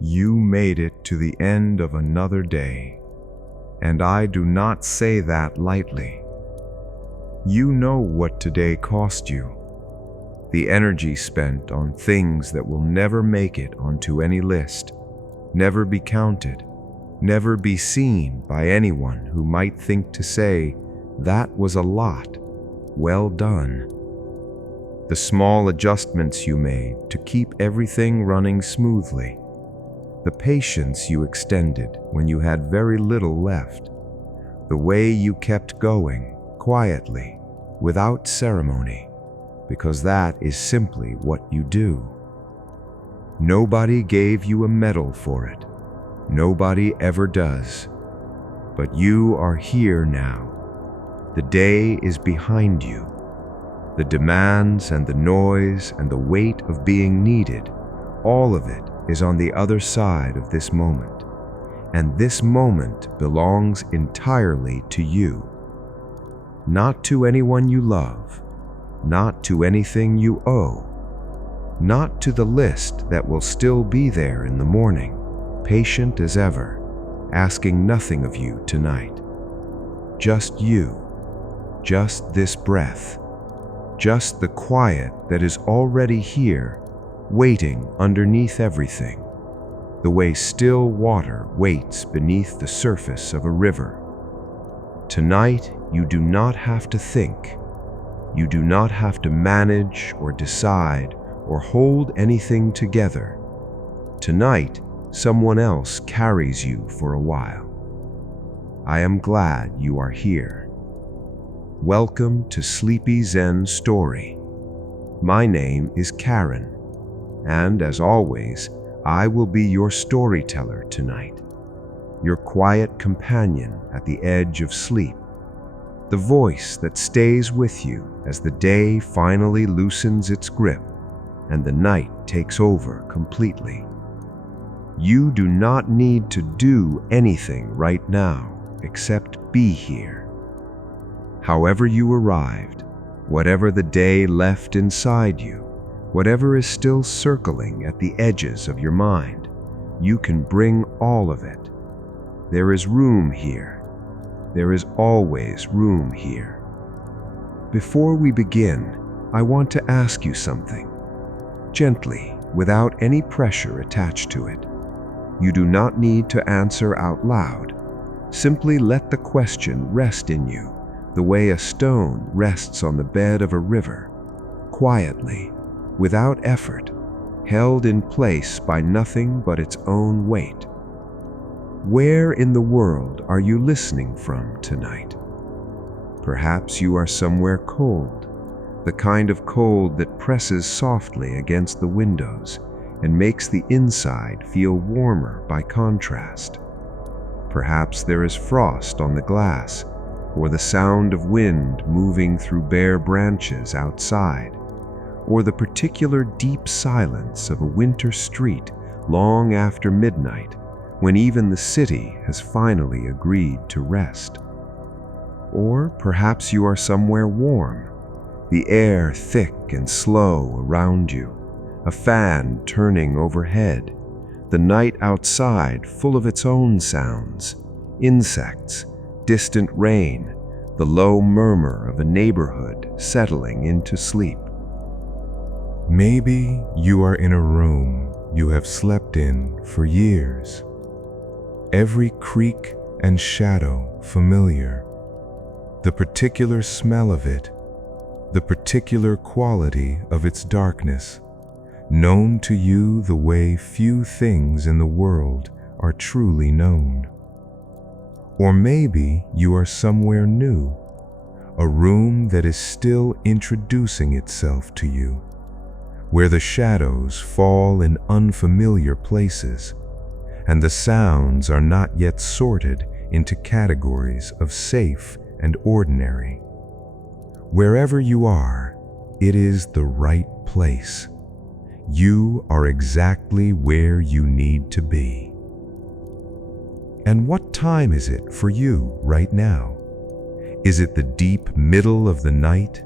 You made it to the end of another day, and I do not say that lightly. You know what today cost you. The energy spent on things that will never make it onto any list, never be counted, never be seen by anyone who might think to say, "That was a lot. Well done." The small adjustments you made to keep everything running smoothly. The patience you extended when you had very little left. The way you kept going, quietly, without ceremony, because that is simply what you do. Nobody gave you a medal for it. Nobody ever does. But you are here now. The day is behind you. The demands and the noise and the weight of being needed, all of it is on the other side of this moment. And this moment belongs entirely to you. Not to anyone you love, not to anything you owe, not to the list that will still be there in the morning, patient as ever, asking nothing of you tonight. Just you, just this breath, just the quiet that is already here, waiting underneath everything, the way still water waits beneath the surface of a river. Tonight, you do not have to think. You do not have to manage or decide or hold anything together. Tonight, someone else carries you for a while. I am glad you are here. Welcome to SleepyZenStory. My name is Charon, and as always, I will be your storyteller tonight, your quiet companion at the edge of sleep, the voice that stays with you as the day finally loosens its grip and the night takes over completely. You do not need to do anything right now except be here. However you arrived, whatever the day left inside you, whatever is still circling at the edges of your mind, you can bring all of it. There is room here. There is always room here. Before we begin, I want to ask you something, gently, without any pressure attached to it. You do not need to answer out loud. Simply let the question rest in you, the way a stone rests on the bed of a river, quietly, without effort, held in place by nothing but its own weight. Where in the world are you listening from tonight? Perhaps you are somewhere cold, the kind of cold that presses softly against the windows and makes the inside feel warmer by contrast. Perhaps there is frost on the glass, or the sound of wind moving through bare branches outside, or the particular deep silence of a winter street long after midnight, when even the city has finally agreed to rest. Or perhaps you are somewhere warm, the air thick and slow around you, a fan turning overhead, the night outside full of its own sounds, insects, distant rain, the low murmur of a neighborhood settling into sleep. Maybe you are in a room you have slept in for years. Every creak and shadow familiar, the particular smell of it, the particular quality of its darkness, known to you the way few things in the world are truly known. Or maybe you are somewhere new, a room that is still introducing itself to you, where the shadows fall in unfamiliar places, and the sounds are not yet sorted into categories of safe and ordinary. Wherever you are, it is the right place. You are exactly where you need to be. And what time is it for you right now? Is it the deep middle of the night,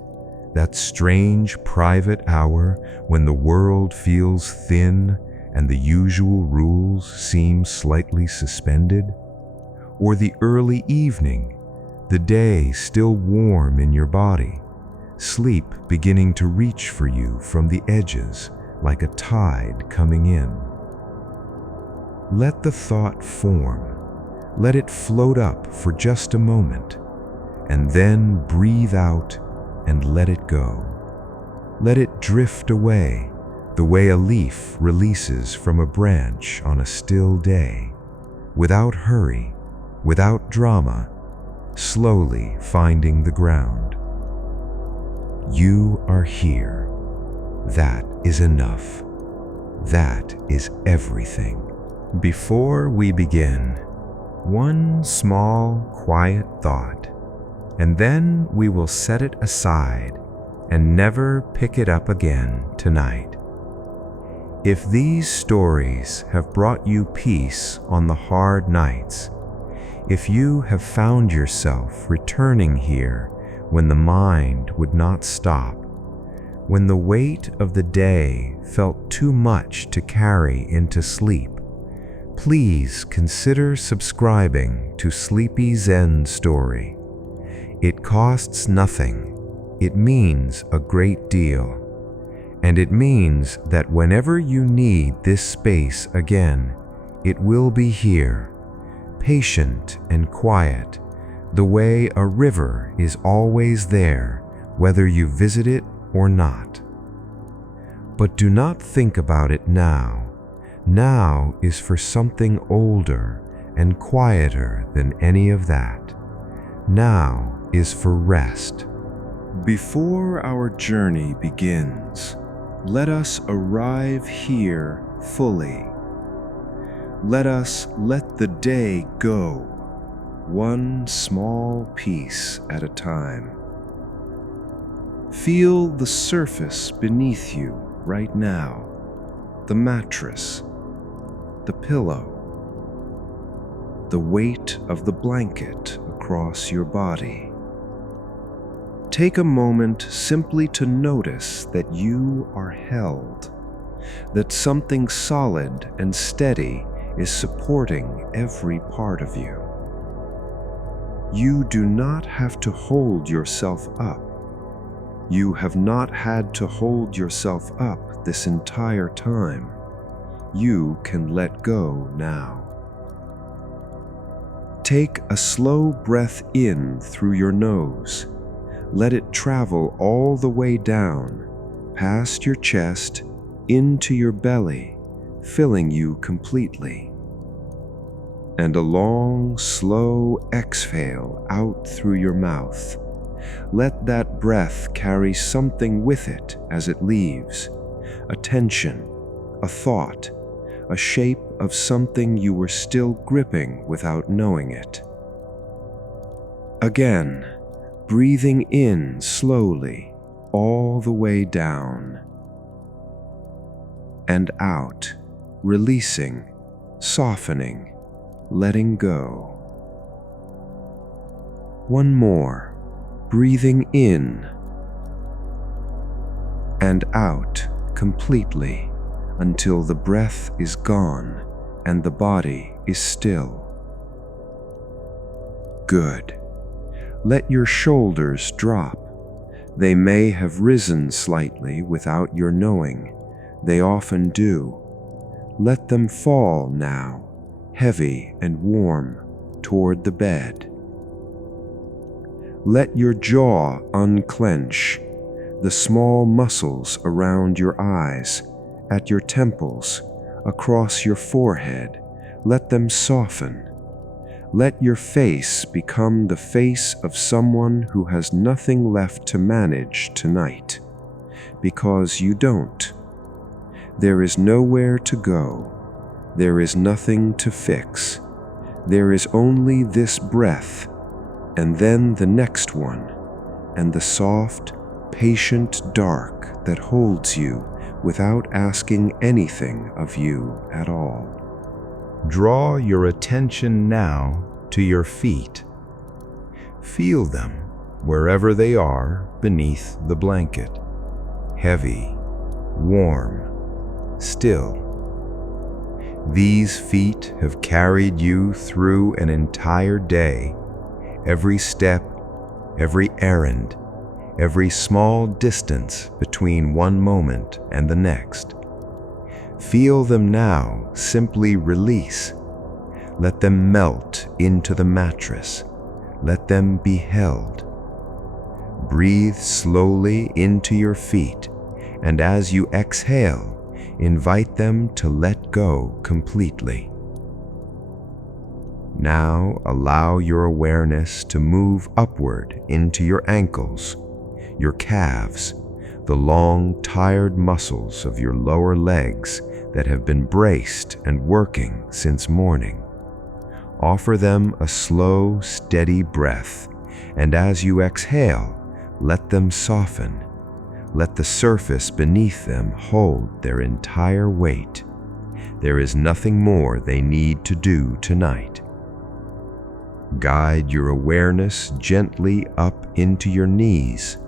that strange private hour when the world feels thin and the usual rules seem slightly suspended? Or the early evening, the day still warm in your body, sleep beginning to reach for you from the edges like a tide coming in? Let the thought form. Let it float up for just a moment, and then breathe out and let it go. Let it drift away the way a leaf releases from a branch on a still day, without hurry, without drama, slowly finding the ground. You are here. That is enough. That is everything. Before we begin, one small, quiet thought, and then we will set it aside and never pick it up again tonight. If these stories have brought you peace on the hard nights, if you have found yourself returning here when the mind would not stop, when the weight of the day felt too much to carry into sleep, please consider subscribing to SleepyZenStory. It costs nothing. It means a great deal. And it means that whenever you need this space again, it will be here, patient and quiet, the way a river is always there, whether you visit it or not. But do not think about it now. Now is for something older and quieter than any of that. Now is for rest. Before our journey begins, let us arrive here fully. Let us let the day go, one small piece at a time. Feel the surface beneath you right now, the mattress, the pillow, the weight of the blanket across your body. Take a moment simply to notice that you are held, that something solid and steady is supporting every part of you. You do not have to hold yourself up. You have not had to hold yourself up this entire time. You can let go now. Take a slow breath in through your nose. Let it travel all the way down, past your chest, into your belly, filling you completely. And a long, slow exhale out through your mouth. Let that breath carry something with it as it leaves, a tension, a thought, a shape of something you were still gripping without knowing it. Again, breathing in slowly, all the way down. And out, releasing, softening, letting go. One more, breathing in and out completely until the breath is gone and the body is still. Good. Let your shoulders drop. They may have risen slightly without your knowing. They often do. Let them fall now, heavy and warm, toward the bed. Let your jaw unclench, the small muscles around your eyes, at your temples, across your forehead. Let them soften. Let your face become the face of someone who has nothing left to manage tonight, because you don't. There is nowhere to go. There is nothing to fix. There is only this breath, and then the next one, and the soft, patient dark that holds you without asking anything of you at all. Draw your attention now to your feet. Feel them wherever they are beneath the blanket. Heavy, warm, still. These feet have carried you through an entire day, every step, every errand, every small distance between one moment and the next. Feel them now simply release. Let them melt into the mattress. Let them be held. Breathe slowly into your feet, and as you exhale, invite them to let go completely. Now allow your awareness to move upward into your ankles, your calves, the long, tired muscles of your lower legs that have been braced and working since morning. Offer them a slow, steady breath, and as you exhale, let them soften. Let the surface beneath them hold their entire weight. There is nothing more they need to do tonight. Guide your awareness gently up into your knees.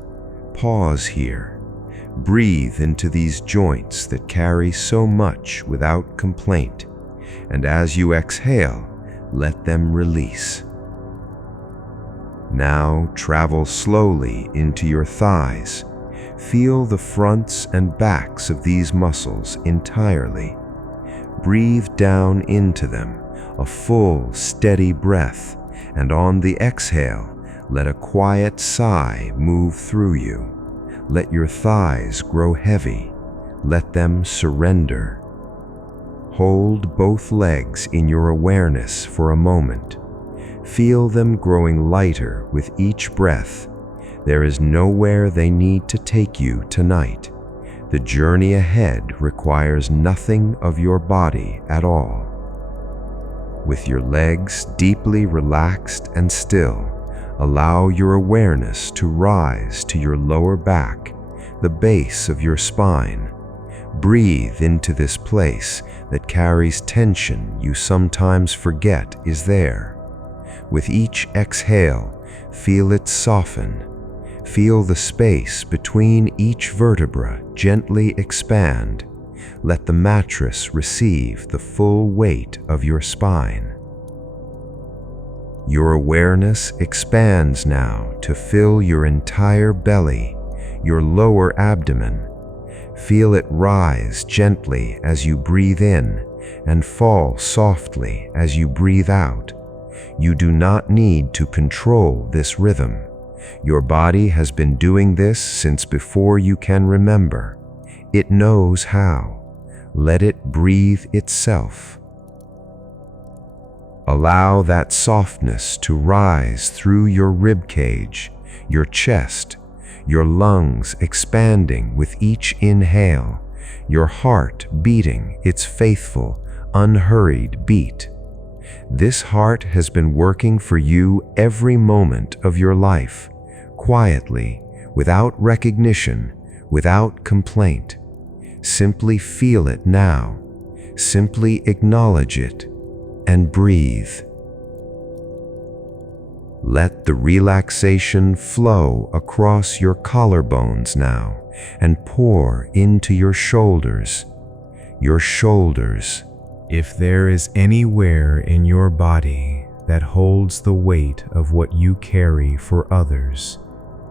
Pause here. Breathe into these joints that carry so much without complaint, and as you exhale, let them release. Now travel slowly into your thighs. Feel the fronts and backs of these muscles entirely. Breathe down into them, a full, steady breath, and on the exhale, let a quiet sigh move through you. Let your thighs grow heavy. Let them surrender. Hold both legs in your awareness for a moment. Feel them growing lighter with each breath. There is nowhere they need to take you tonight. The journey ahead requires nothing of your body at all. With your legs deeply relaxed and still, allow your awareness to rise to your lower back, the base of your spine. Breathe into this place that carries tension you sometimes forget is there. With each exhale, feel it soften. Feel the space between each vertebra gently expand. Let the mattress receive the full weight of your spine. Your awareness expands now to fill your entire belly, your lower abdomen. Feel it rise gently as you breathe in and fall softly as you breathe out. You do not need to control this rhythm. Your body has been doing this since before you can remember. It knows how. Let it breathe itself. Allow that softness to rise through your rib cage, your chest, your lungs expanding with each inhale, your heart beating its faithful, unhurried beat. This heart has been working for you every moment of your life, quietly, without recognition, without complaint. Simply feel it now. Simply acknowledge it and breathe. Let the relaxation flow across your collarbones now and pour into your shoulders. Your shoulders. If there is anywhere in your body that holds the weight of what you carry for others,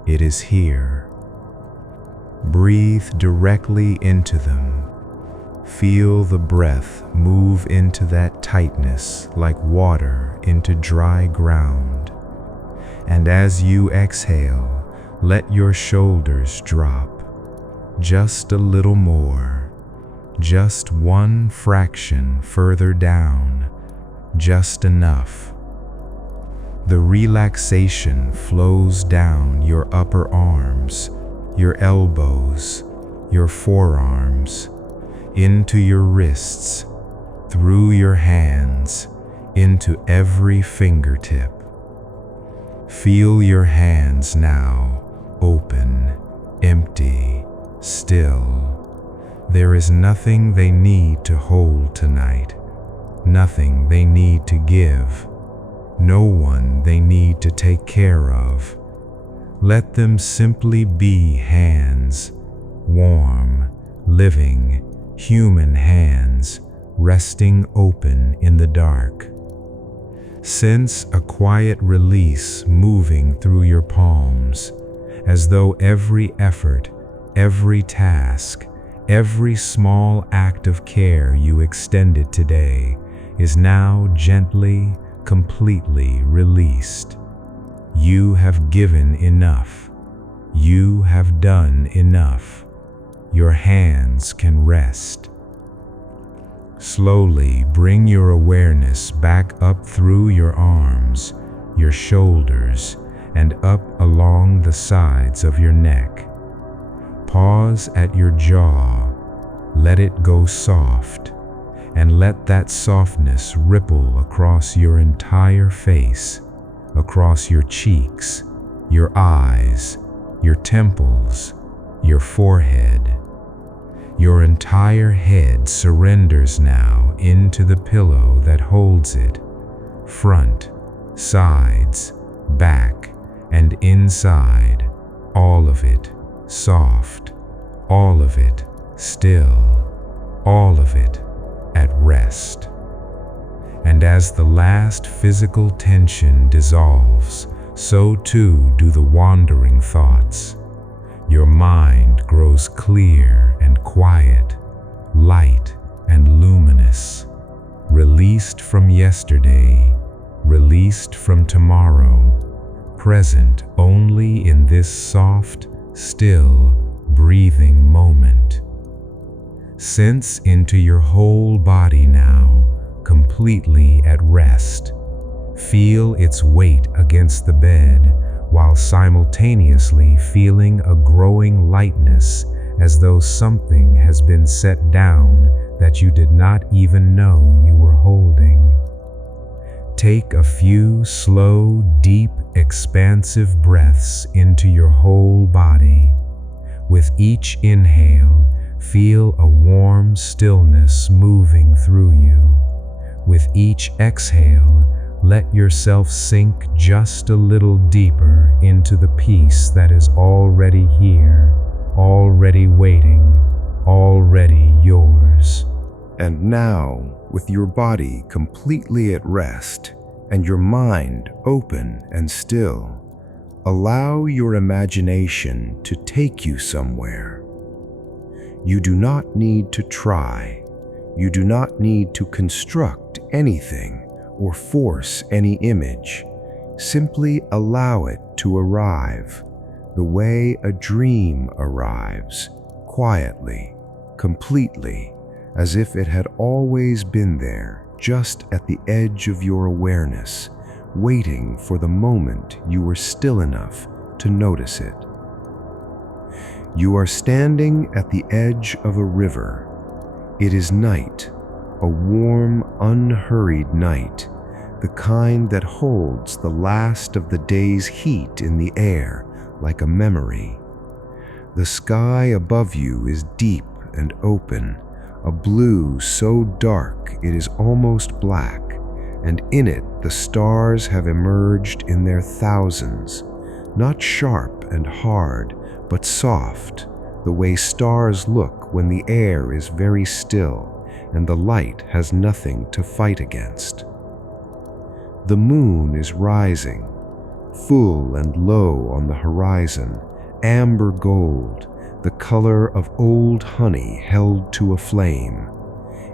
it is here. Breathe directly into them. Feel the breath move into that tightness like water into dry ground. And as you exhale, let your shoulders drop. Just a little more. Just one fraction further down. Just enough. The relaxation flows down your upper arms, your elbows, your forearms, into your wrists, through your hands, into every fingertip. Feel your hands now, open, empty, still. There is nothing they need to hold tonight, nothing they need to give, no one they need to take care of. Let them simply be hands, warm, living, human hands, resting open in the dark. Sense a quiet release moving through your palms, as though every effort, every task, every small act of care you extended today is now gently, completely released. You have given enough. You have done enough. Your hands can rest. Slowly bring your awareness back up through your arms, your shoulders, and up along the sides of your neck. Pause at your jaw, let it go soft, and let that softness ripple across your entire face, across your cheeks, your eyes, your temples, your forehead. Your entire head surrenders now into the pillow that holds it, front, sides, back, and inside, all of it soft, all of it still, all of it at rest. And as the last physical tension dissolves, so too do the wandering thoughts. Your mind grows clear and quiet, light and luminous, released from yesterday, released from tomorrow, present only in this soft, still, breathing moment. Sense into your whole body now, completely at rest. Feel its weight against the bed, while simultaneously feeling a growing lightness, as though something has been set down that you did not even know you were holding. Take a few slow, deep, expansive breaths into your whole body. With each inhale, feel a warm stillness moving through you. With each exhale, let yourself sink just a little deeper into the peace that is already here, already waiting, already yours. And now, with your body completely at rest and your mind open and still, allow your imagination to take you somewhere. You do not need to try. You do not need to construct anything or force any image. Simply allow it to arrive, the way a dream arrives, quietly, completely, as if it had always been there, just at the edge of your awareness, waiting for the moment you were still enough to notice it. You are standing at the edge of a river. It is night, a warm, unhurried night, the kind that holds the last of the day's heat in the air like a memory. The sky above you is deep and open, a blue so dark it is almost black, and in it the stars have emerged in their thousands, not sharp and hard, but soft, the way stars look when the air is very still and the light has nothing to fight against. The moon is rising, full and low on the horizon, amber gold, the color of old honey held to a flame.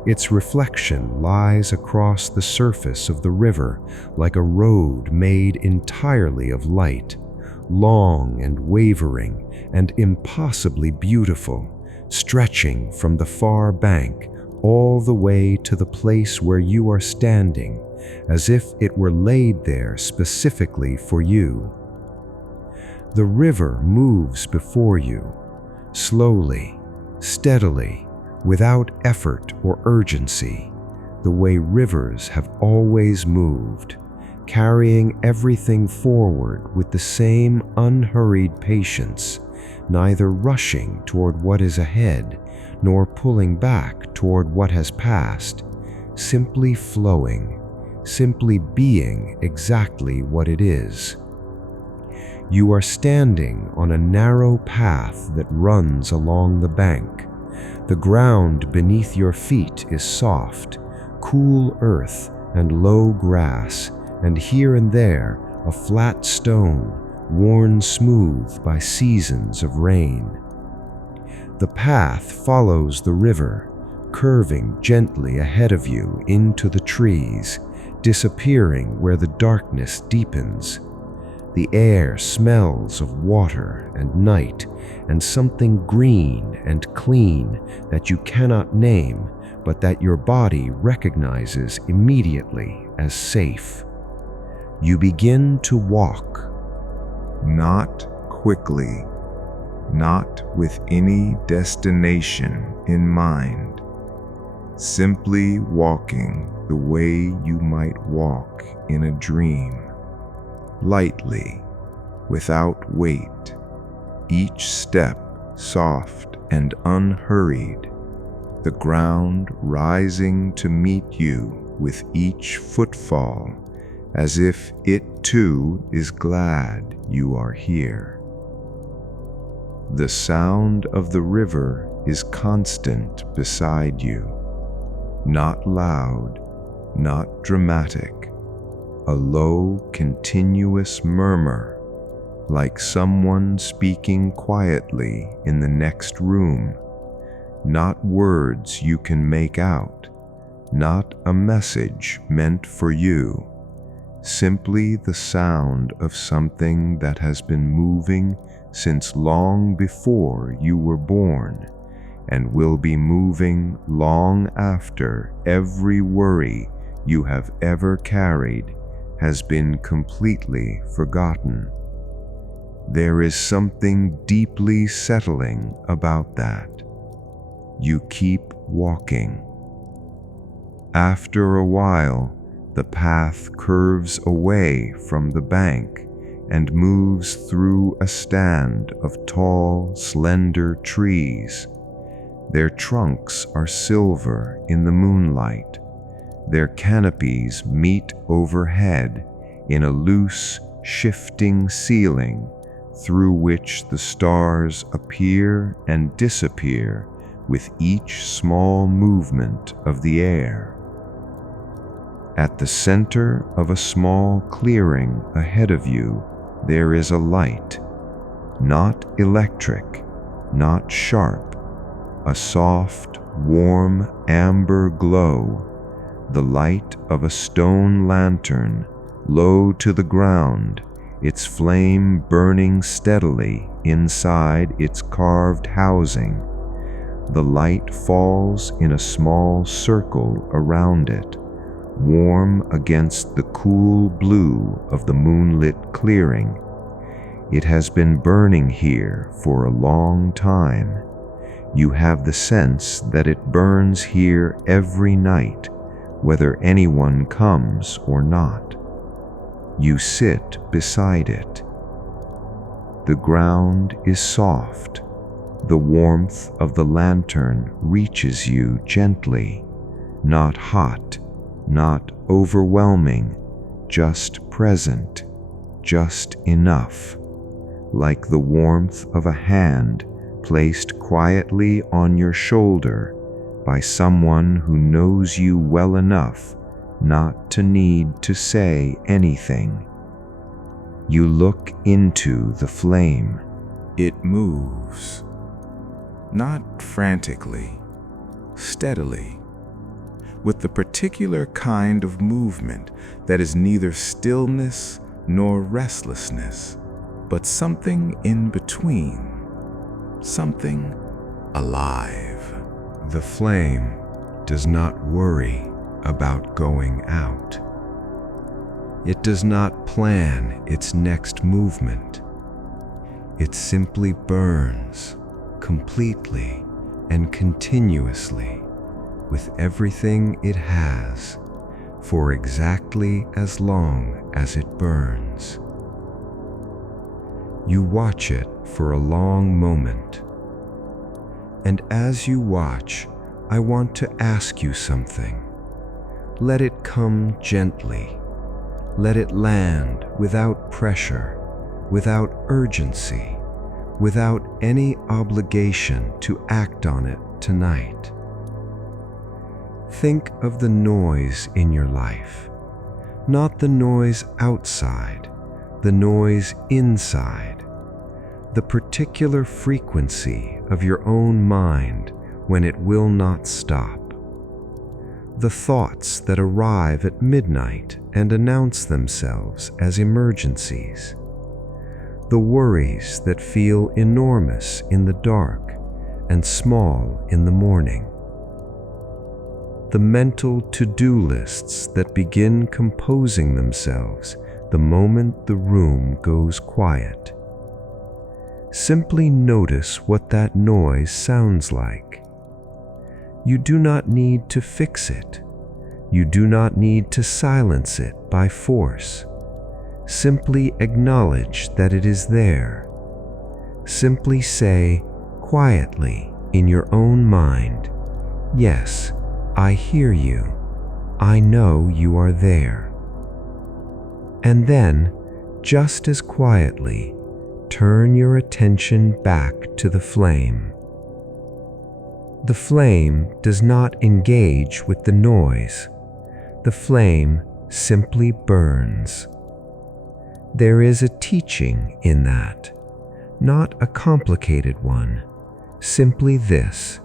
Its reflection lies across the surface of the river like a road made entirely of light, long and wavering and impossibly beautiful, stretching from the far bank all the way to the place where you are standing, as if it were laid there specifically for you. The river moves before you, slowly, steadily, without effort or urgency, the way rivers have always moved, carrying everything forward with the same unhurried patience, neither rushing toward what is ahead, nor pulling back toward what has passed, simply flowing, simply being exactly what it is. You are standing on a narrow path that runs along the bank, The ground beneath your feet is soft, cool earth and low grass, and here and there a flat stone worn smooth by seasons of rain. The path follows the river, curving gently ahead of you into the trees, disappearing where the darkness deepens. The air smells of water and night and something green and clean that you cannot name, but that your body recognizes immediately as safe. You begin to walk. Not quickly, not with any destination in mind, simply walking the way you might walk in a dream, lightly, without weight, each step soft and unhurried, the ground rising to meet you with each footfall, as if it too is glad you are here. The sound of the river is constant beside you, not loud, not dramatic, a low, continuous murmur, like someone speaking quietly in the next room, not words you can make out, not a message meant for you, simply the sound of something that has been moving since long before you were born and will be moving long after every worry you have ever carried has been completely forgotten. There is something deeply settling about that. You keep walking. After a while, the path curves away from the bank and moves through a stand of tall, slender trees. Their trunks are silver in the moonlight. Their canopies meet overhead in a loose, shifting ceiling through which the stars appear and disappear with each small movement of the air. At the center of a small clearing ahead of you, there is a light, not electric, not sharp, a soft, warm amber glow, the light of a stone lantern, low to the ground, its flame burning steadily inside its carved housing. The light falls in a small circle around it, warm against the cool blue of the moonlit clearing. It has been burning here for a long time. You have the sense that it burns here every night, whether anyone comes or not. You sit beside it. The ground is soft. The warmth of the lantern reaches you gently, not hot, not overwhelming, just present, just enough, like the warmth of a hand placed quietly on your shoulder by someone who knows you well enough not to need to say anything. You look into the flame. It moves, not frantically, steadily, with the particular kind of movement that is neither stillness nor restlessness, but something in between, something alive. The flame does not worry about going out. It does not plan its next movement. It simply burns completely and continuously with everything it has for exactly as long as it burns. You watch it for a long moment. And as you watch, I want to ask you something. Let it come gently. Let it land without pressure, without urgency, without any obligation to act on it tonight. Think of the noise in your life, not the noise outside, the noise inside, the particular frequency of your own mind when it will not stop. The thoughts that arrive at midnight and announce themselves as emergencies. The worries that feel enormous in the dark and small in the morning. The mental to-do lists that begin composing themselves the moment the room goes quiet. Simply notice what that noise sounds like. You do not need to fix it. You do not need to silence it by force. Simply acknowledge that it is there. Simply say quietly in your own mind, "Yes, I hear you. I know you are there." And then, just as quietly, turn your attention back to the flame. The flame does not engage with the noise. The flame simply burns. There is a teaching in that, not a complicated one, simply this: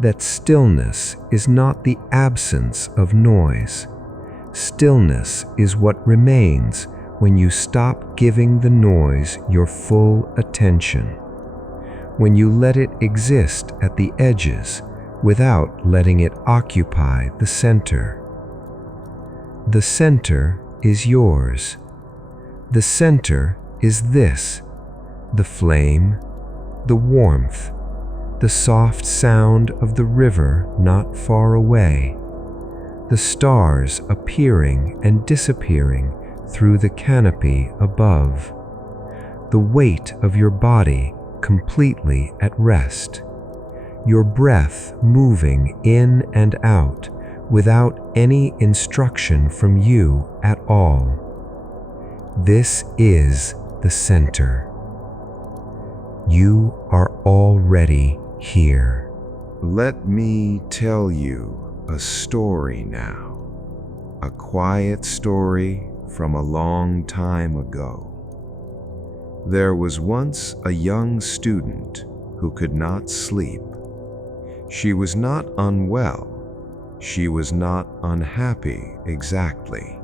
that stillness is not the absence of noise. Stillness is what remains when you stop giving the noise your full attention, when you let it exist at the edges without letting it occupy the center. The center is yours. The center is this: the flame, the warmth, the soft sound of the river not far away, the stars appearing and disappearing through the canopy above, the weight of your body completely at rest, your breath moving in and out without any instruction from you at all. This is the center. You are already here. Let me tell you a story now, a quiet story from a long time ago. There was once a young student who could not sleep. She was not unwell. She was not unhappy exactly.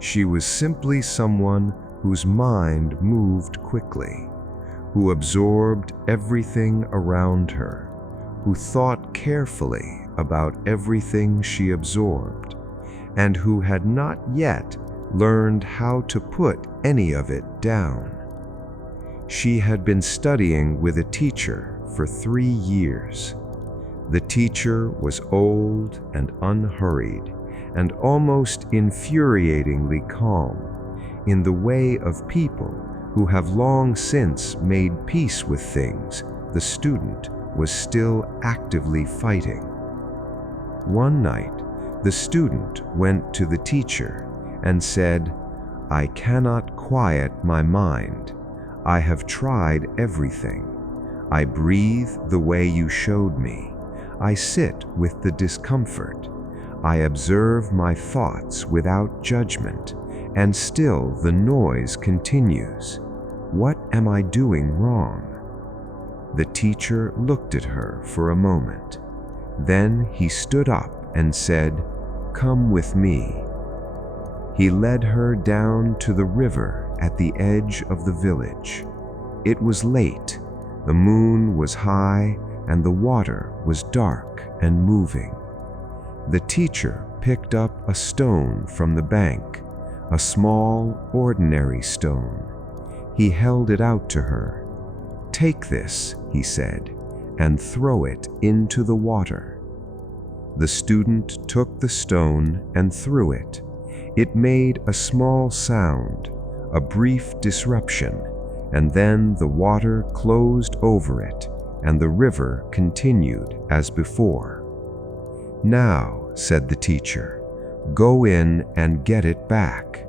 She was simply someone whose mind moved quickly, who absorbed everything around her, who thought carefully about everything she absorbed, and who had not yet learned how to put any of it down. She had been studying with a teacher for 3 years. The teacher was old and unhurried and almost infuriatingly calm, in the way of people who have long since made peace with things the student was still actively fighting. One night, the student went to the teacher and said, "I cannot quiet my mind. I have tried everything. I breathe the way you showed me. I sit with the discomfort. I observe my thoughts without judgment, and still the noise continues. What am I doing wrong?" The teacher looked at her for a moment. Then he stood up and said, "Come with me." He led her down to the river at the edge of the village. It was late, the moon was high, and the water was dark and moving. The teacher picked up a stone from the bank, a small, ordinary stone. He held it out to her. "Take this," he said, "and throw it into the water." The student took the stone and threw it. It made a small sound, a brief disruption, and then the water closed over it, and the river continued as before. "Now," said the teacher, "go in and get it back."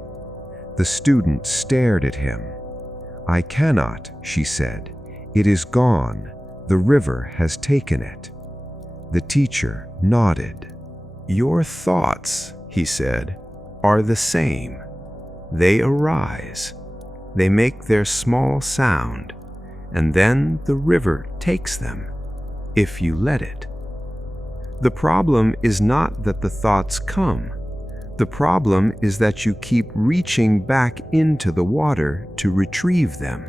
The student stared at him. "I cannot," she said. It is gone. The river has taken it." The teacher nodded. "Your thoughts," he said, "are the same. They arise. They make their small sound, and then the river takes them, if you let it. The problem is not that the thoughts come. The problem is that you keep reaching back into the water to retrieve them.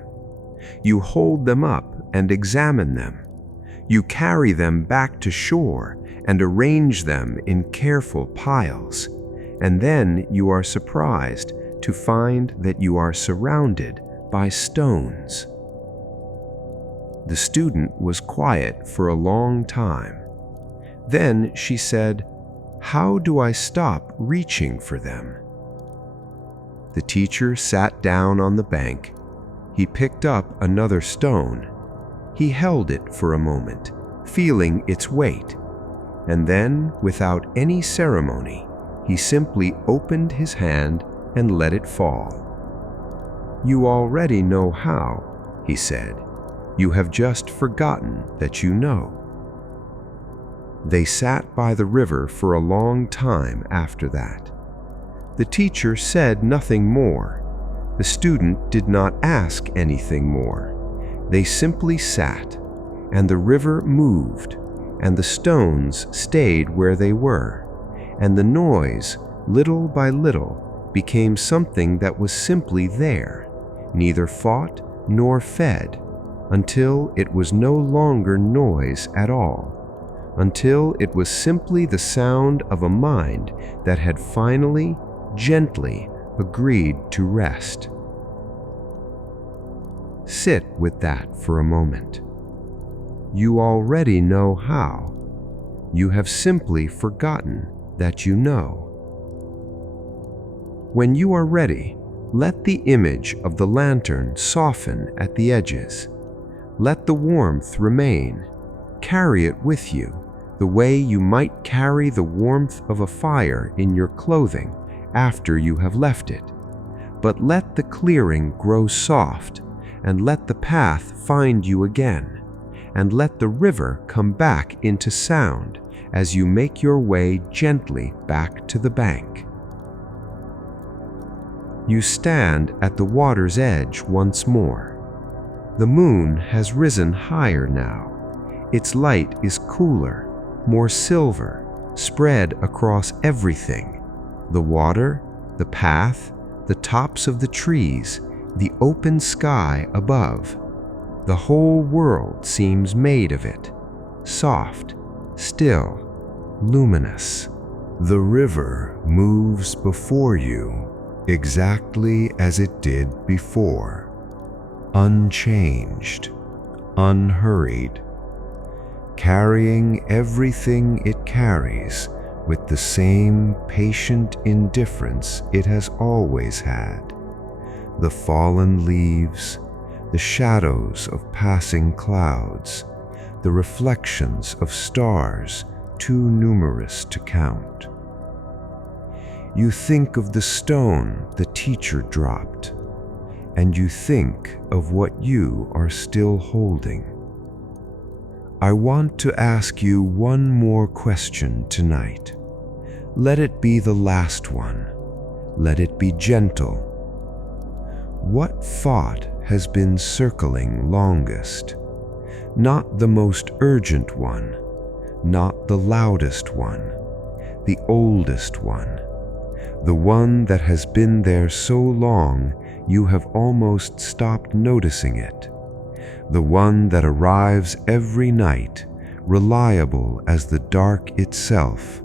You hold them up and examine them. You carry them back to shore and arrange them in careful piles, and then you are surprised to find that you are surrounded by stones." The student was quiet for a long time. Then she said, "How do I stop reaching for them?" The teacher sat down on the bank. He picked up another stone. He held it for a moment, feeling its weight, and then, without any ceremony, he simply opened his hand and let it fall. "You already know how," he said. "You have just forgotten that you know." They sat by the river for a long time after that. The teacher said nothing more. The student did not ask anything more. They simply sat, and the river moved, and the stones stayed where they were, and the noise, little by little, became something that was simply there, neither fought nor fed, until it was no longer noise at all, until it was simply the sound of a mind that had finally, gently agreed to rest. Sit with that for a moment. You already know how. You have simply forgotten that you know. When you are ready, let the image of the lantern soften at the edges. Let the warmth remain. Carry it with you, the way you might carry the warmth of a fire in your clothing after you have left it. But let the clearing grow soft, and let the path find you again, and let the river come back into sound as you make your way gently back to the bank. You stand at the water's edge once more. The moon has risen higher now. Its light is cooler, more silver, spread across everything: the water, the path, the tops of the trees, the open sky above. The whole world seems made of it, soft, still, luminous. The river moves before you exactly as it did before, unchanged, unhurried, carrying everything it carries with the same patient indifference it has always had. The fallen leaves, the shadows of passing clouds, the reflections of stars too numerous to count. You think of the stone the teacher dropped, and you think of what you are still holding. I want to ask you one more question tonight. Let it be the last one. Let it be gentle. What thought has been circling longest? Not the most urgent one, not the loudest one, the oldest one, the one that has been there so long you have almost stopped noticing it, the one that arrives every night, reliable as the dark itself,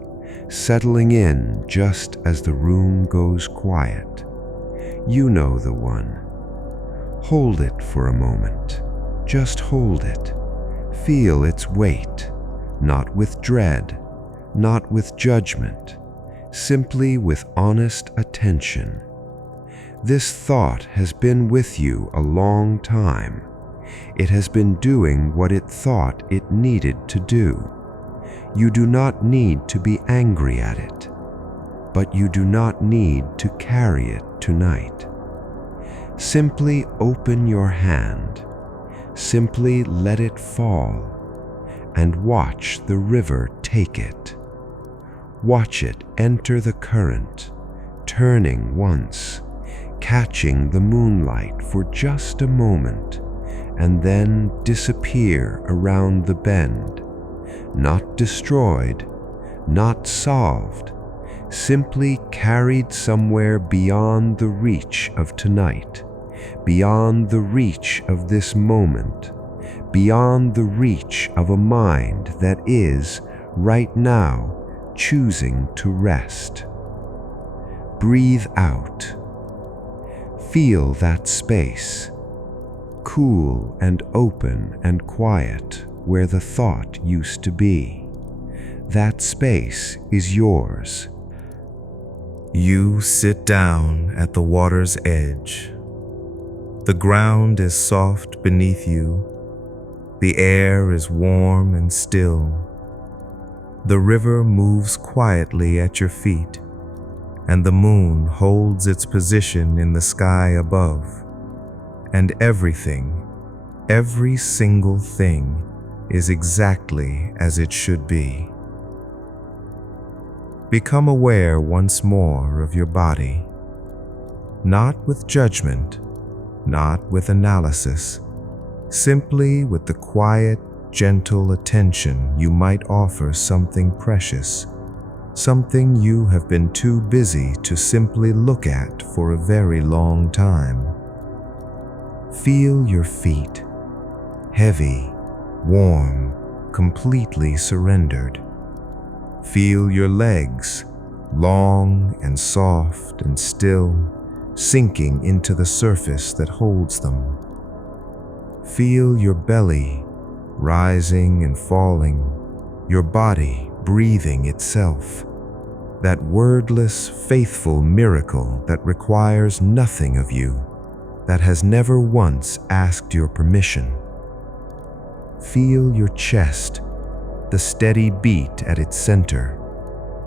settling in just as the room goes quiet. You know the one. Hold it for a moment. Just hold it. Feel its weight, not with dread, not with judgment, simply with honest attention. This thought has been with you a long time. It has been doing what it thought it needed to do. You do not need to be angry at it, but you do not need to carry it tonight. Simply open your hand. Simply let it fall and watch the river take it. Watch it enter the current, turning once, catching the moonlight for just a moment, and then disappear around the bend. Not destroyed, not solved, simply carried somewhere beyond the reach of tonight, beyond the reach of this moment, beyond the reach of a mind that is, right now, choosing to rest. Breathe out. Feel that space, cool and open and quiet where the thought used to be. That space is yours. You sit down at the water's edge. The ground is soft beneath you. The air is warm and still. The river moves quietly at your feet, and the moon holds its position in the sky above. And everything, every single thing, is exactly as it should be. Become aware once more of your body, not with judgment, not with analysis, simply with the quiet, gentle attention you might offer something precious, something you have been too busy to simply look at for a very long time. Feel your feet, heavy, warm, completely surrendered. Feel your legs, long and soft and still, sinking into the surface that holds them. Feel your belly, rising and falling, your body breathing itself, that wordless, faithful miracle that requires nothing of you, that has never once asked your permission. Feel your chest, the steady beat at its center,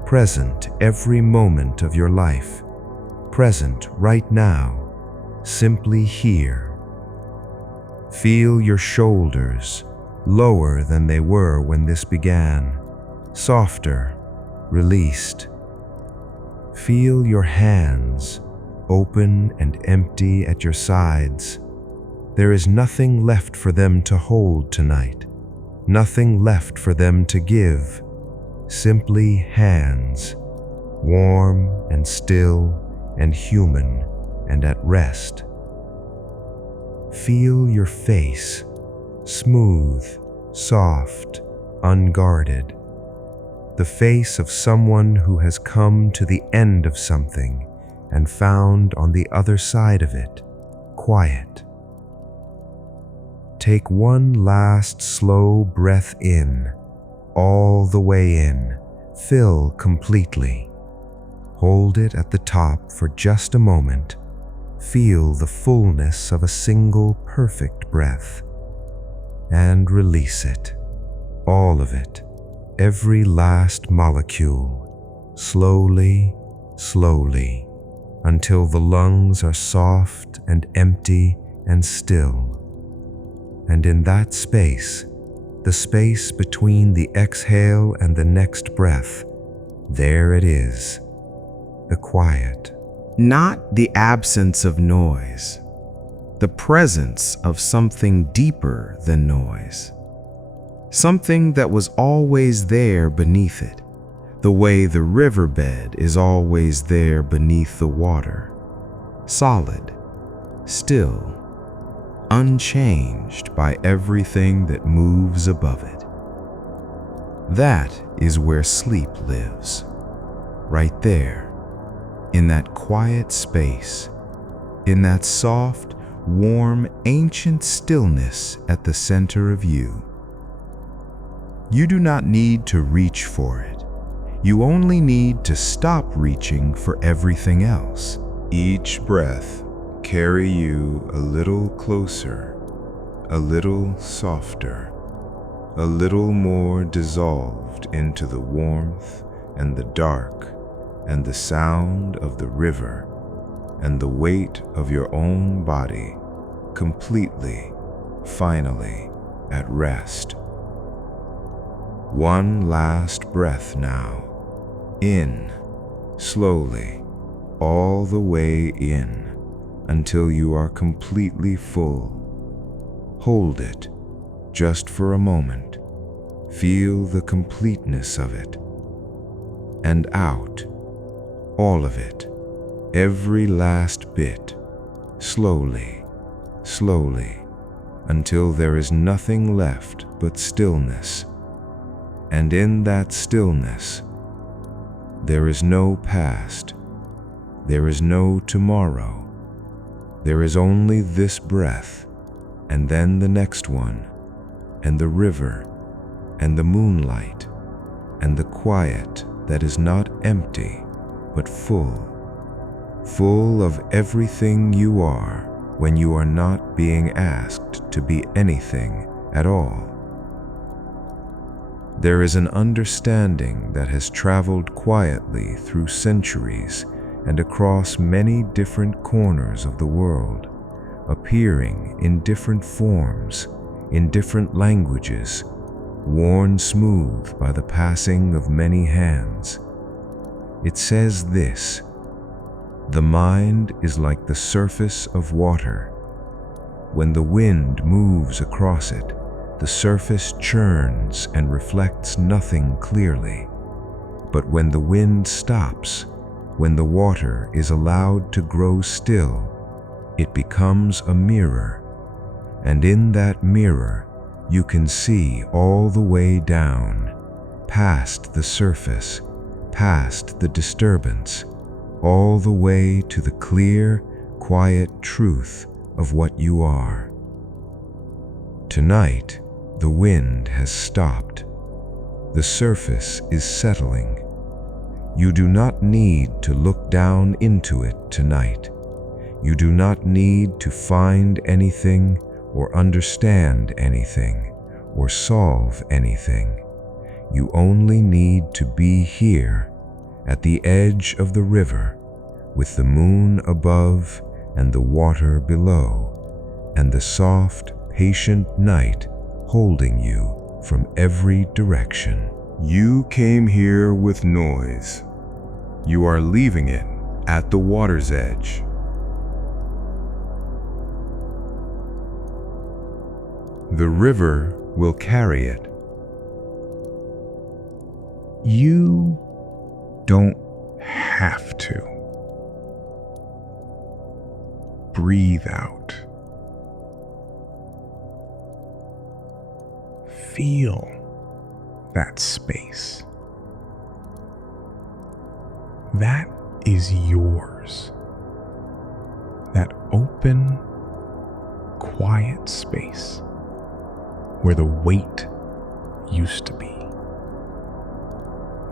present every moment of your life, present right now, simply here. Feel your shoulders, lower than they were when this began, softer, released. Feel your hands, open and empty at your sides. There is nothing left for them to hold tonight, nothing left for them to give. Simply hands, warm and still and human and at rest. Feel your face, smooth, soft, unguarded. The face of someone who has come to the end of something and found on the other side of it, quiet. Take one last slow breath in, all the way in, fill completely. Hold it at the top for just a moment. Feel the fullness of a single perfect breath. And release it, all of it, every last molecule, slowly, slowly, until the lungs are soft and empty and still. And in that space, the space between the exhale and the next breath, there it is, the quiet. Not the absence of noise, the presence of something deeper than noise. Something that was always there beneath it, the way the riverbed is always there beneath the water. Solid, still, unchanged by everything that moves above it. That is where sleep lives, right there, in that quiet space, in that soft, warm, ancient stillness at the center of you. You do not need to reach for it. You only need to stop reaching for everything else. Each breath carry you a little closer, a little softer, a little more dissolved into the warmth and the dark and the sound of the river and the weight of your own body, completely, finally at rest. One last breath now. In, slowly, all the way in, until you are completely full. Hold it, just for a moment. Feel the completeness of it. And out, all of it, every last bit, slowly, slowly, until there is nothing left but stillness. And in that stillness, there is no past, there is no tomorrow. There is only this breath, and then the next one, and the river, and the moonlight, and the quiet that is not empty, but full of everything you are when you are not being asked to be anything at all. There is an understanding that has traveled quietly through centuries and across many different corners of the world, appearing in different forms, in different languages, worn smooth by the passing of many hands. It says this: the mind is like the surface of water. When the wind moves across it, the surface churns and reflects nothing clearly. But when the wind stops, when the water is allowed to grow still, it becomes a mirror. And in that mirror, you can see all the way down, past the surface, past the disturbance, all the way to the clear, quiet truth of what you are. Tonight, the wind has stopped. The surface is settling. You do not need to look down into it tonight. You do not need to find anything or understand anything or solve anything. You only need to be here at the edge of the river, with the moon above and the water below, and the soft, patient night holding you from every direction. You came here with noise. You are leaving it at the water's edge. The river will carry it. You don't have to. Breathe out. Feel that space. That is yours. That open, quiet space where the weight used to be.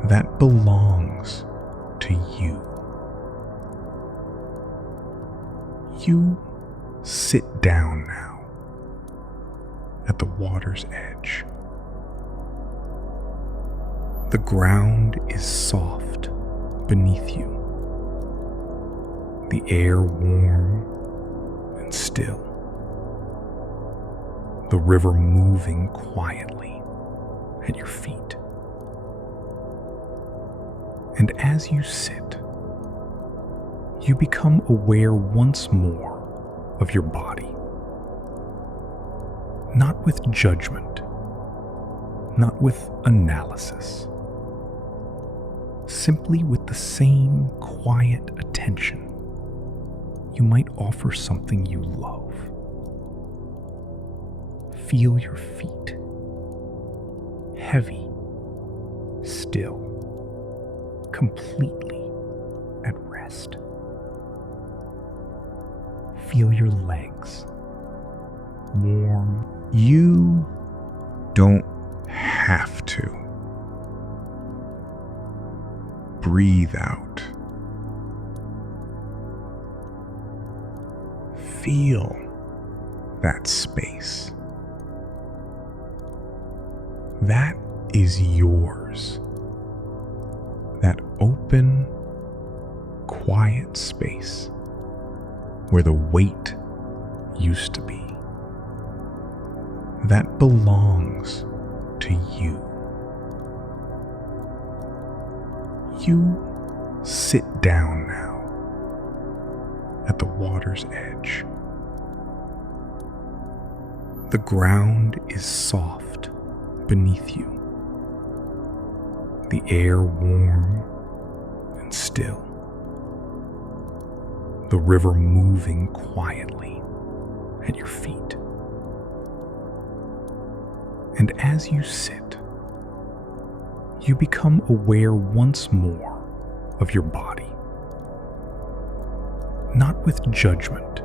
That belongs to you. You sit down now at the water's edge. The ground is soft beneath you. The air warm and still. The river moving quietly at your feet. And as you sit, you become aware once more of your body. Not with judgment, not with analysis, simply with the same quiet attention you might offer something you love. Feel your feet, heavy, still, completely at rest. Feel your legs, warm. You don't have to. Breathe out. Feel that space. That is yours. That open, quiet space where the weight used to be. that belongs to you. You sit down now at the water's edge. The ground is soft beneath you, the air warm and still, the river moving quietly at your feet. And as you sit, you become aware once more of your body. Not with judgment,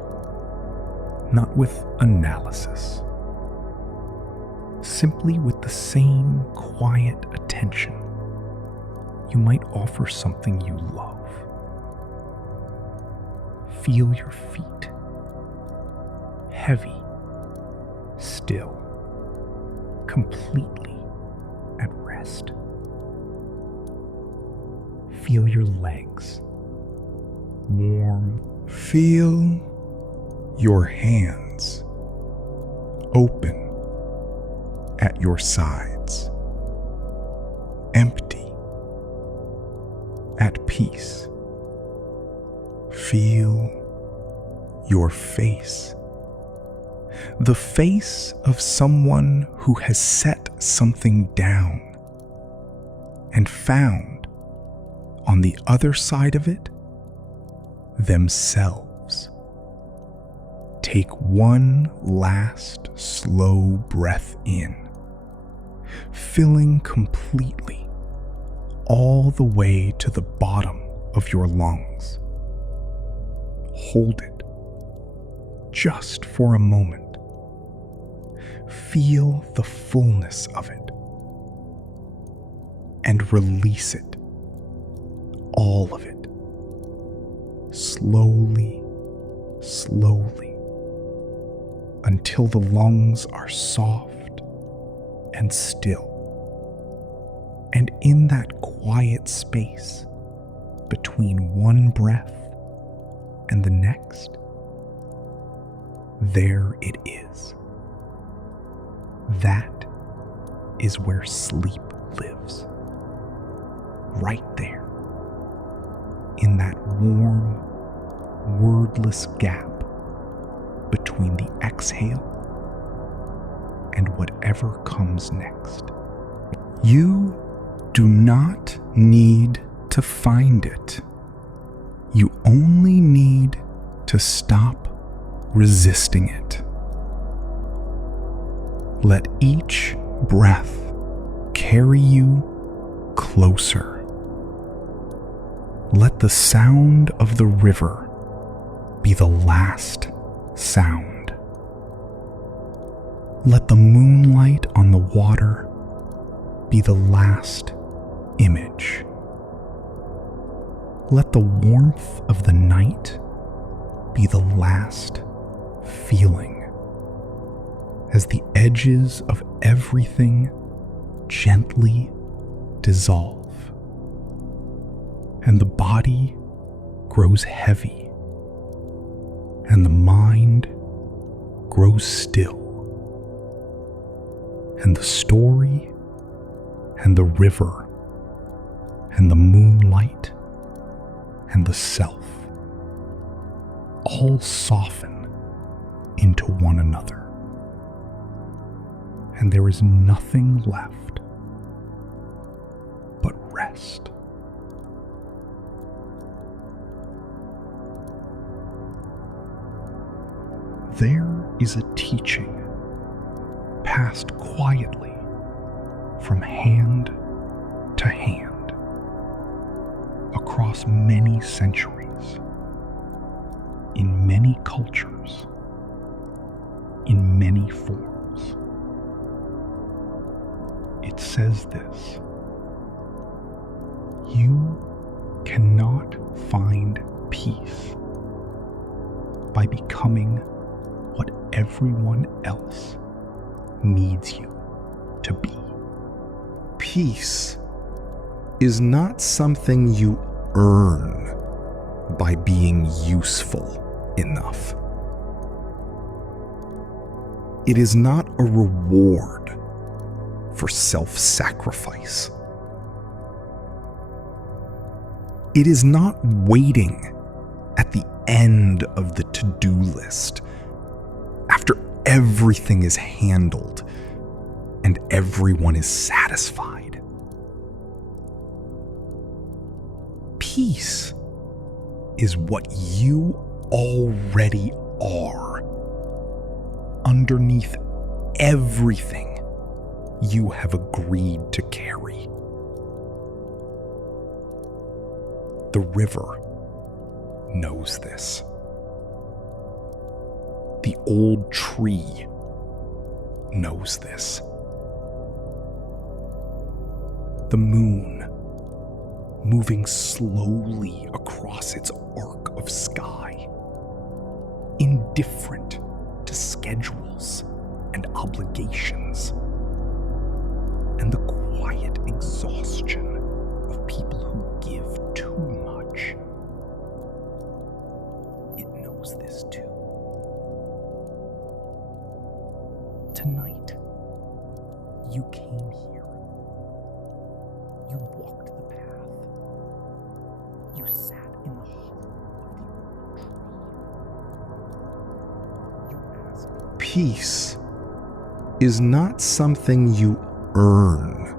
not with analysis, simply with the same quiet attention you might offer something you love. Feel your feet, heavy, still, completely at rest. Feel your legs, warm. Feel your hands, open at your sides, empty, at peace. Feel your face, the face of someone who has set something down and found on the other side of it themselves. Take one last slow breath in, filling completely all the way to the bottom of your lungs. Hold it just for a moment. Feel the fullness of it and release it, all of it, slowly, slowly, until the lungs are soft and still. And in that quiet space between one breath and the next, there it is. That is where sleep lives. Right there, in that warm, wordless gap between the exhale and whatever comes next. You do not need to find it. You only need to stop resisting it. Let each breath carry you closer. Let the sound of the river be the last sound. Let the moonlight on the water be the last image. Let the warmth of the night be the last feeling, as the edges of everything gently dissolve, and the body grows heavy, and the mind grows still, and the story, and the river, and the moonlight, and the self all soften into one another, and there is nothing left but rest. There is a teaching passed quietly from hand to hand across many centuries, in many cultures, in many forms. It says this: you cannot find peace by becoming what everyone else needs you to be. Peace is not something you earn by being useful enough. It is not a reward for self-sacrifice. It is not waiting at the end of the to-do list after everything is handled and everyone is satisfied. Peace is what you already are underneath everything you have agreed to carry. The river knows this. The old tree knows this. The moon, moving slowly across its arc of sky, indifferent to schedules and obligations, and the quiet exhaustion of people who give too much. It knows this too. Tonight, you came here. You walked the path. You sat in the hollow of the old tree. You asked. Peace is not something you earn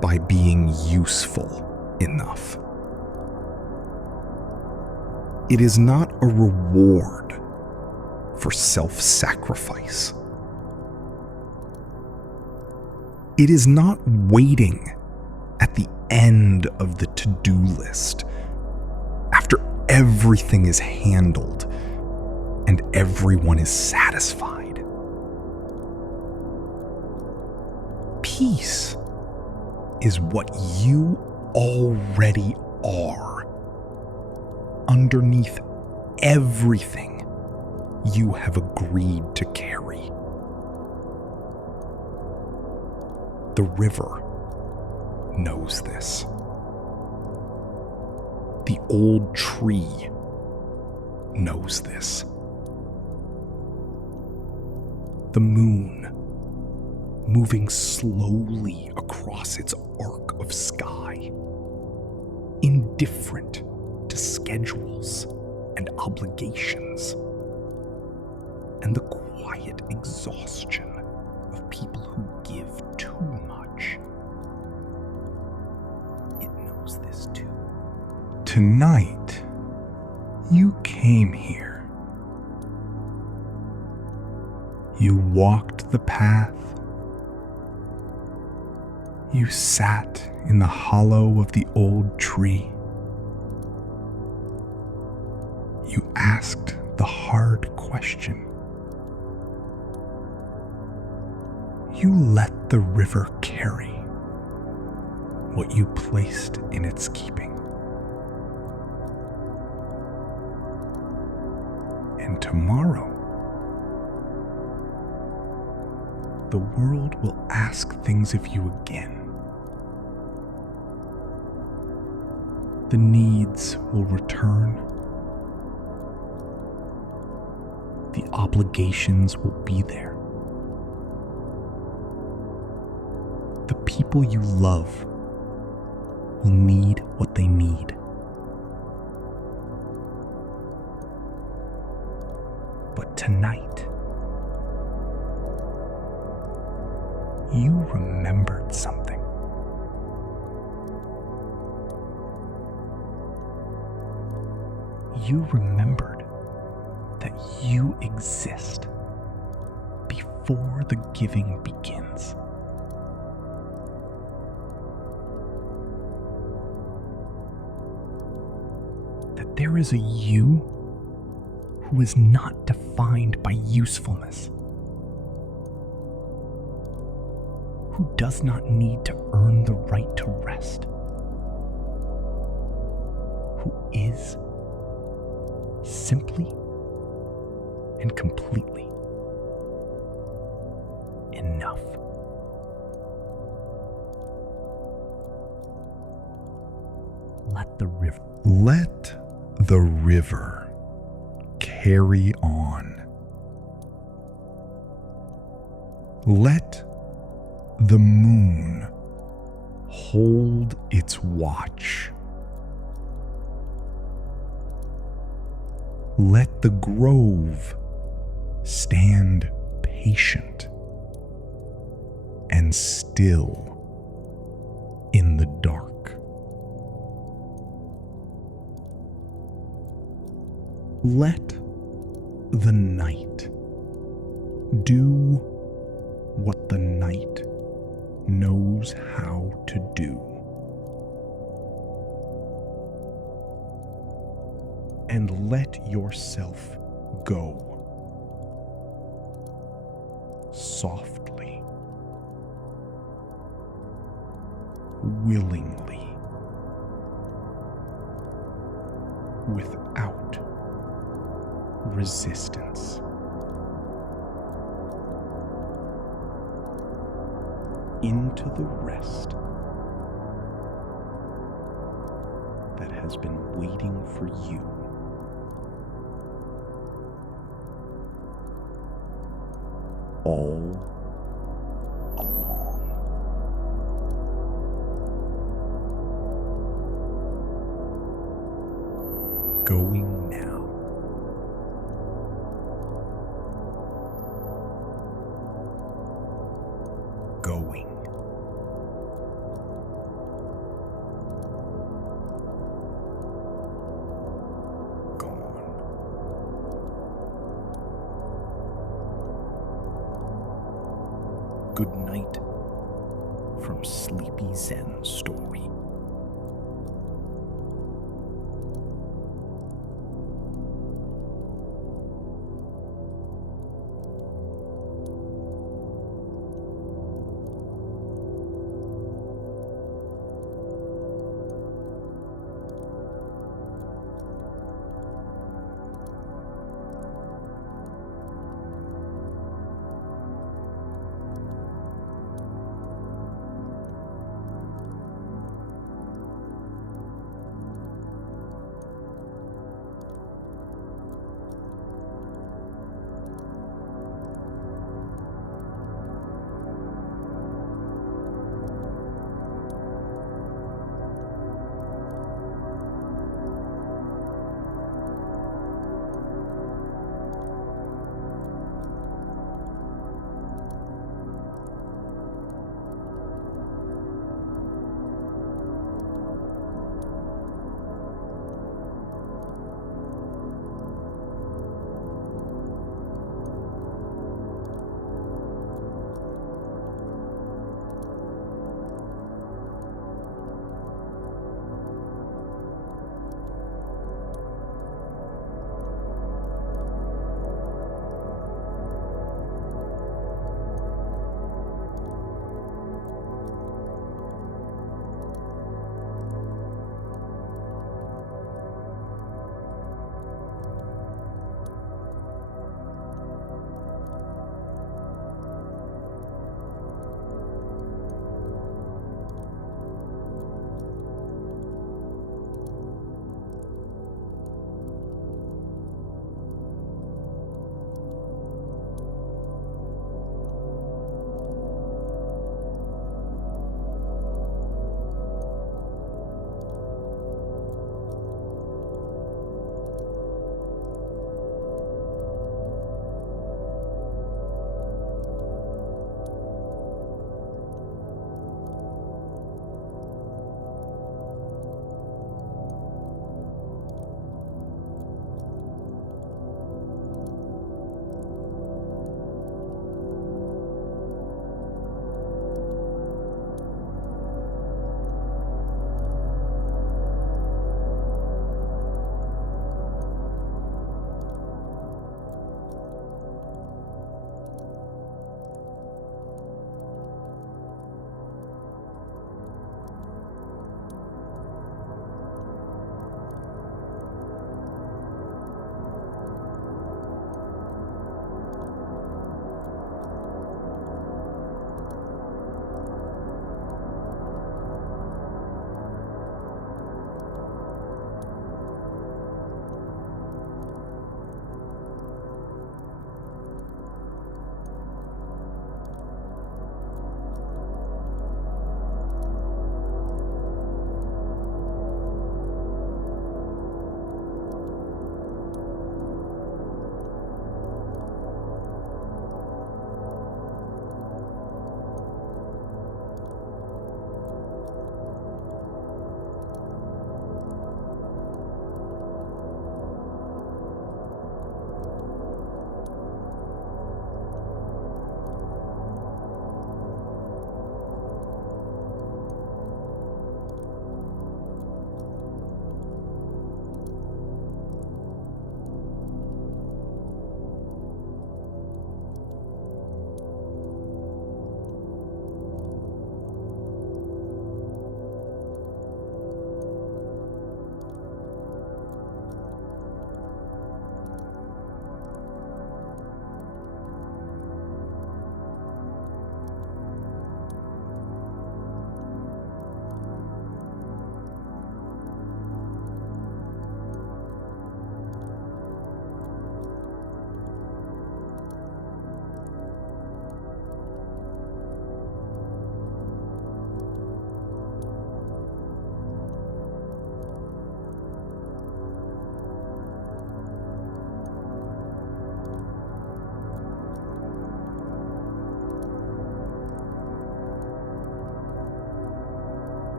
by being useful enough. It is not a reward for self-sacrifice. It is not waiting at the end of the to-do list after everything is handled and everyone is satisfied. Peace is what you already are underneath everything you have agreed to carry. The river knows this. The old tree knows this. The moon, moving slowly across its arc of sky, indifferent to schedules and obligations, and the quiet exhaustion of people who give too much. It knows this too. Tonight, you came here. You walked the path. You sat in the hollow of the old tree. You asked the hard question. You let the river carry what you placed in its keeping. And tomorrow, the world will ask things of you again. The needs will return. The obligations will be there. The people you love will need what they need. But tonight, you remembered something. You remembered that you exist before the giving begins. That there is a you who is not defined by usefulness, who does not need to earn the right to rest, who is simply and completely enough. Let the river carry on. Let the moon hold its watch. Let the grove stand patient and still in the dark. Let the night do what the night knows how to do. And let yourself go softly, willingly, without resistance. Into the rest that has been waiting for you. All along. Going now. Going. Gone. Good night from Sleepy Zen Story.